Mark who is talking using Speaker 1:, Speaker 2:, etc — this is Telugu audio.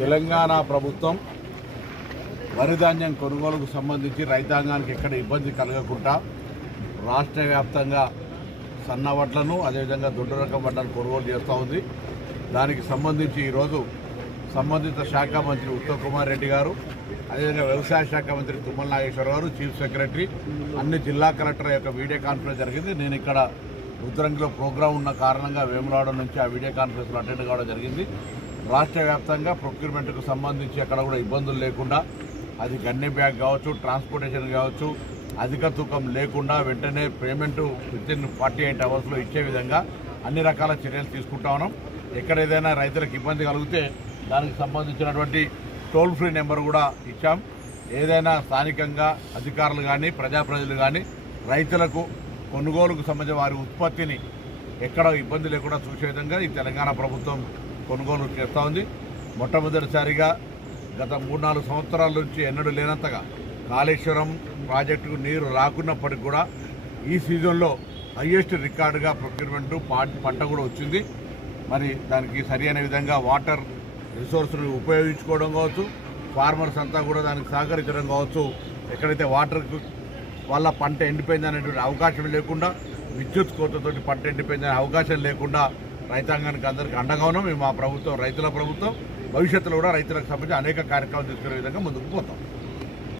Speaker 1: తెలంగాణ ప్రభుత్వం వరిధాన్యం కొనుగోలుకు సంబంధించి రైతాంగానికి ఎక్కడ ఇబ్బంది కలగకుండా రాష్ట్ర వ్యాప్తంగా సన్న వడ్లను అదేవిధంగా దొడ్డు రకం వడ్లను కొనుగోలు చేస్తూ ఉంది. దానికి సంబంధించి ఈరోజు సంబంధిత శాఖ మంత్రి ఉత్తమ్ కుమార్ రెడ్డి గారు అదేవిధంగా వ్యవసాయ శాఖ మంత్రి తుమ్మల నాగేశ్వర గారు చీఫ్ సెక్రటరీ అన్ని జిల్లా కలెక్టర్ యొక్క వీడియో కాన్ఫరెన్స్ జరిగింది. నేను ఇక్కడ రుద్రంగిలో ప్రోగ్రాం ఉన్న కారణంగా వేములవాడ నుంచి ఆ వీడియో కాన్ఫరెన్స్లో అటెండ్ కావడం జరిగింది. రాష్ట్ర వ్యాప్తంగా ప్రొక్యూర్మెంట్కు సంబంధించి అక్కడ కూడా ఇబ్బందులు లేకుండా అది గన్నె బ్యాగ్ కావచ్చు ట్రాన్స్పోర్టేషన్ కావచ్చు అధిక తూకం లేకుండా వెంటనే payment within forty eight అవర్స్లో ఇచ్చే విధంగా అన్ని రకాల చర్యలు తీసుకుంటా ఉన్నాం. ఎక్కడ ఏదైనా రైతులకు ఇబ్బంది కలిగితే దానికి సంబంధించినటువంటి టోల్ ఫ్రీ నెంబర్ కూడా ఇచ్చాం. ఏదైనా స్థానికంగా అధికారులు కానీ ప్రజాప్రతినిధులు కానీ రైతులకు కొనుగోలుకు సంబంధించిన వారి ఉత్పత్తిని ఎక్కడ ఇబ్బంది లేకుండా చూసే విధంగా ఈ తెలంగాణ ప్రభుత్వం కొనుగోలు చేస్తూ ఉంది. మొట్టమొదటిసారిగా గత మూడు నాలుగు సంవత్సరాల నుంచి ఎన్నడూ లేనంతగా కాళేశ్వరం ప్రాజెక్టుకు నీరు రాకున్నప్పటికి కూడా ఈ సీజన్లో హయ్యెస్ట్ రికార్డుగా ప్రొక్యూర్మెంట్ పంట కూడా వచ్చింది. మరి దానికి సరి అయిన విధంగా వాటర్ రిసోర్స్ను ఉపయోగించుకోవడం కావచ్చు ఫార్మర్స్ అంతా కూడా దానికి సహకరించడం కావచ్చు ఎక్కడైతే వాటర్కు వల్ల పంట ఎండిపోయింది అనేటువంటి అవకాశం లేకుండా విద్యుత్ కోతతోటి పంట ఎండిపోయిందనే అవకాశం లేకుండా రైతాంగానికి అందరికీ అండగా ఉన్నాం. మేము మా ప్రభుత్వం రైతుల ప్రభుత్వం భవిష్యత్తులో కూడా రైతులకు సంబంధించి అనేక కార్యక్రమాలు తీసుకునే విధంగా ముందుకు పోతాం.